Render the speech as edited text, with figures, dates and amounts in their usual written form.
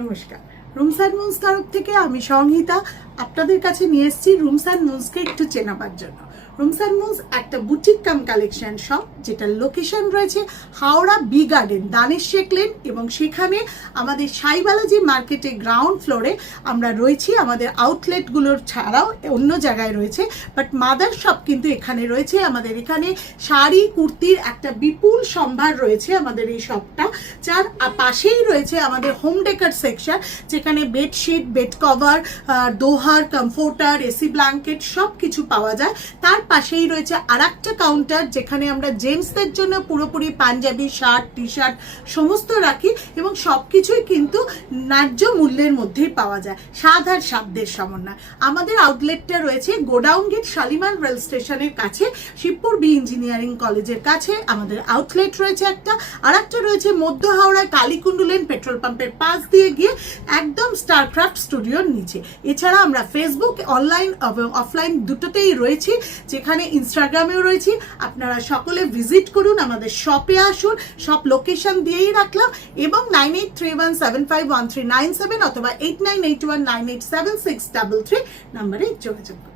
নমস্কার। Rooms and moons তরফ থেকে আমি সংহিতা আপনাদের কাছে নিয়ে এসেছি রুমস অ্যান্ড মুনসকে একটু চেনাবার জন্য। রুমস অ্যান্ড মুনস একটা বুটিক কাম কালেকশন শপ, যেটার লোকেশন রয়েছে Howrah B Garden, Danesh Sheikh Lane, এবং সেখানে আমাদের সাইবালাজি মার্কেটে গ্রাউন্ড ফ্লোরে আমরা রয়েছি। আমাদের আউটলেটগুলোর ছাড়াও অন্য জায়গায় রয়েছে, বাট মাদার শপ কিন্তু এখানে রয়েছে। আমাদের এখানে শাড়ি কুর্তির একটা বিপুল সম্ভার রয়েছে আমাদের এই শপটা, যার পাশেই রয়েছে আমাদের হোম ডেকার সেকশন, যেখানে বেডশিট, বেড কভার, দোহার, কমফোর্টার, এসি ব্ল্যাঙ্কেট সব কিছু পাওয়া যায়। তার পাশেই রয়েছে আর একটা কাউন্টার, যেখানে আমরা জেন্টসদের জন্য পুরোপুরি পাঞ্জাবি, শার্ট, টি শার্ট সমস্ত রাখি, এবং সব কিছুই কিন্তু ন্যায্য মূল্যের মধ্যেই পাওয়া যায়, স্বাদ আর সাধ্যের সমন্বয়। আমাদের আউটলেটটা রয়েছে গোডাউন গেট শালিমার রেল স্টেশনের কাছে, শিবপুর বি ইঞ্জিনিয়ারিং কলেজের কাছে আমাদের আউটলেট রয়েছে একটা। আর একটা রয়েছে মধ্য হাওড়ায় কালীকুণ্ডু লেন পেট্রোল পাম্পের পাশ দিয়ে গিয়ে একদম স্টারক্রাফট স্টুডিওর নিচে। এছাড়া আমরা ফেসবুক, অনলাইন এবং অফলাইন দুটোতেই রয়েছি, যেখানে ইনস্টাগ্রামেও রয়েছি। আপনারা সকলে ভিজিট করুন, আমাদের শপে আসুন, সব লোকেশন দিয়েই রাখলাম, এবং 9831751397 অথবা 8981987633 নাম্বারে যোগাযোগ করুন।